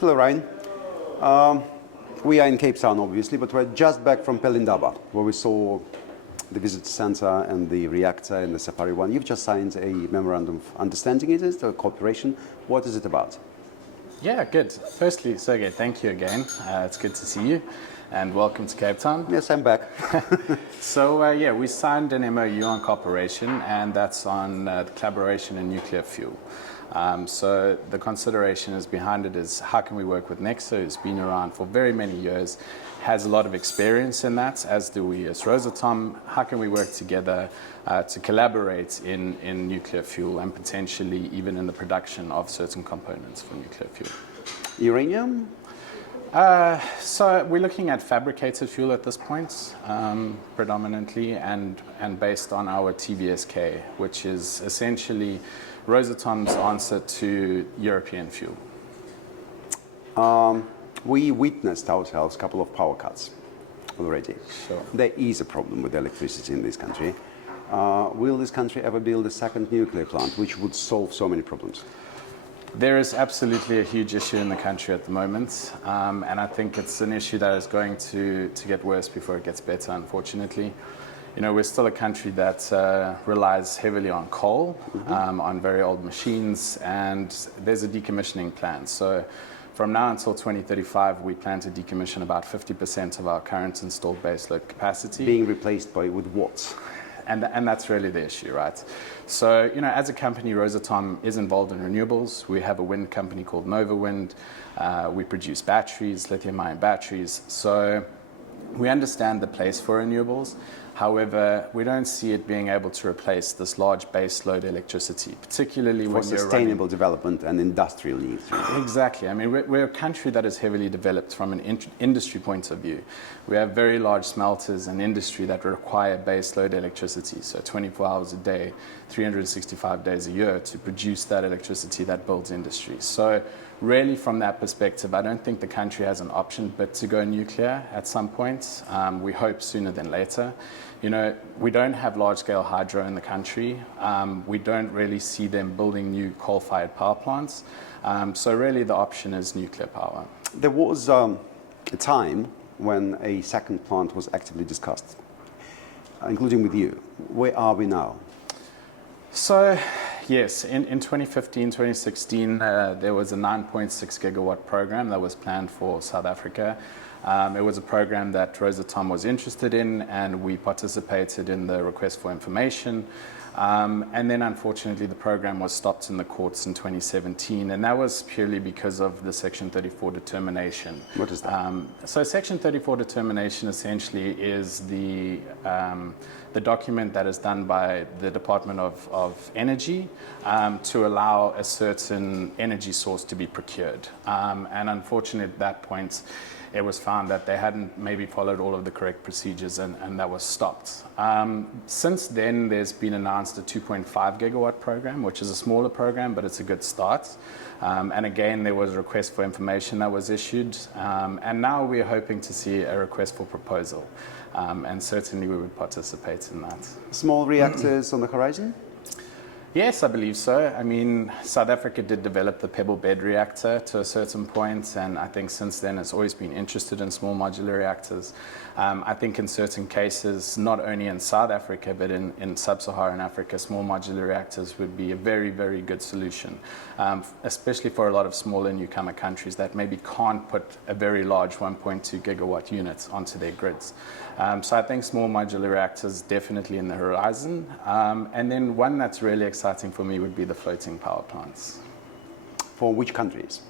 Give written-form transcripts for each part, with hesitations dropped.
Hello, Ryan. We are in Cape Town, obviously, but we're just back from Pelindaba, where we saw the visitor center and the reactor and the Safari One. You've just signed a memorandum of understanding, is it, a cooperation? What is it about? Yeah, good. Firstly, Sergey, thank you again. It's good to see you, and welcome to Cape Town. Yes, I'm back. So, we signed an MOU on cooperation, and that's on the collaboration in nuclear fuel. So the consideration is behind it is how can we work with Nexa, who's been around for very many years, has a lot of experience in that, as do we as Rosatom. How can we work together to collaborate in nuclear fuel and potentially even in the production of certain components for nuclear fuel? Uranium? So we're looking at fabricated fuel at this point, predominantly, and based on our TVSK, which is essentially Rosatom's answer to European fuel. We witnessed ourselves a couple of power cuts already. Sure. There is a problem with electricity in this country. Will this country ever build a second nuclear plant, which would solve so many problems? There is absolutely a huge issue in the country at the moment, and I think it's an issue that is going to get worse before it gets better, unfortunately. You know, we're still a country that relies heavily on coal, on very old machines, and there's a decommissioning plan. So from now until 2035, we plan to decommission about 50% of our current installed baseload capacity. Being replaced with what? And that's really the issue, right? So, you know, as a company, Rosatom is involved in renewables. We have a wind company called Nova Wind. We produce batteries, lithium-ion batteries. So we understand the place for renewables. However, we don't see it being able to replace this large baseload electricity, particularly for sustainable development and industrial needs. Exactly. I mean, we're a country that is heavily developed from an industry point of view. We have very large smelters and industry that require baseload electricity, so 24 hours a day, 365 days a year to produce that electricity that builds industry. So really, from that perspective, I don't think the country has an option but to go nuclear at some point. We hope sooner than later. You know, we don't have large-scale hydro in the country. We don't really see them building new coal-fired power plants. So really, the option is nuclear power. There was a time when a second plant was actively discussed, including with you. Where are we now? So, yes, in 2015, 2016, there was a 9.6 gigawatt program that was planned for South Africa. It was a program that Rosatom was interested in, and we participated in the request for information. And then, unfortunately, the program was stopped in the courts in 2017, and that was purely because of the Section 34 determination. What is that? So Section 34 determination essentially is the document that is done by the Department of Energy to allow a certain energy source to be procured. And unfortunately, at that point, it was found that they hadn't maybe followed all of the correct procedures, and that was stopped. Since then, there's been announced a 2.5 gigawatt program, which is a smaller program, but it's a good start. And again, there was a request for information that was issued. And now we're hoping to see a request for proposal. And certainly we would participate in that. Small reactors on the horizon? Yes, I believe so. I mean, South Africa did develop the pebble bed reactor to a certain point, and I think since then it's always been interested in small modular reactors. I think in certain cases, not only in South Africa, but in sub-Saharan Africa, small modular reactors would be a very, very good solution, especially for a lot of smaller newcomer countries that maybe can't put a very large 1.2 gigawatt unit onto their grids. So I think small modular reactors definitely in the horizon. And then one that's really exciting for me would be the floating power plants. For which countries?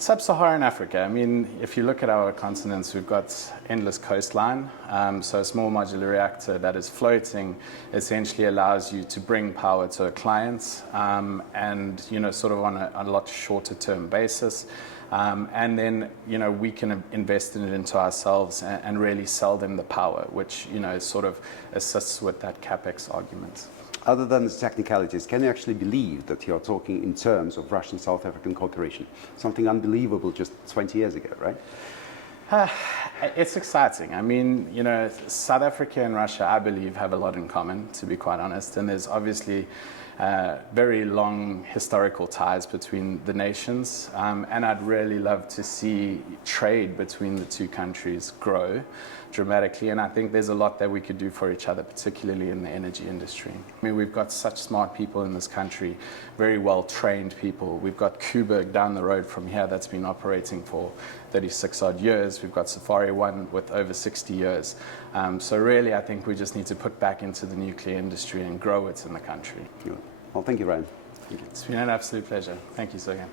Sub-Saharan Africa. I mean, if you look at our continents, we've got endless coastline. So a small modular reactor that is floating essentially allows you to bring power to a client, and, you know, sort of on a lot shorter term basis. And then, you know, we can invest in it into ourselves and really sell them the power, which, you know, sort of assists with that CapEx argument. Other than the technicalities, can you actually believe that you're talking in terms of Russian-South African cooperation? Something unbelievable just 20 years ago, right? It's exciting. I mean, you know, South Africa and Russia, I believe, have a lot in common, to be quite honest. And there's obviously very long historical ties between the nations. And I'd really love to see trade between the two countries grow dramatically. And I think there's a lot that we could do for each other, particularly in the energy industry. I mean, we've got such smart people in this country, very well trained people. We've got Kuberg down the road from here that's been operating for 36 odd years. We've got Safari One with over 60 years. So really, I think we just need to put back into the nuclear industry and grow it in the country. Well, thank you, Ryan. Thank you. It's been an absolute pleasure. Thank you so again.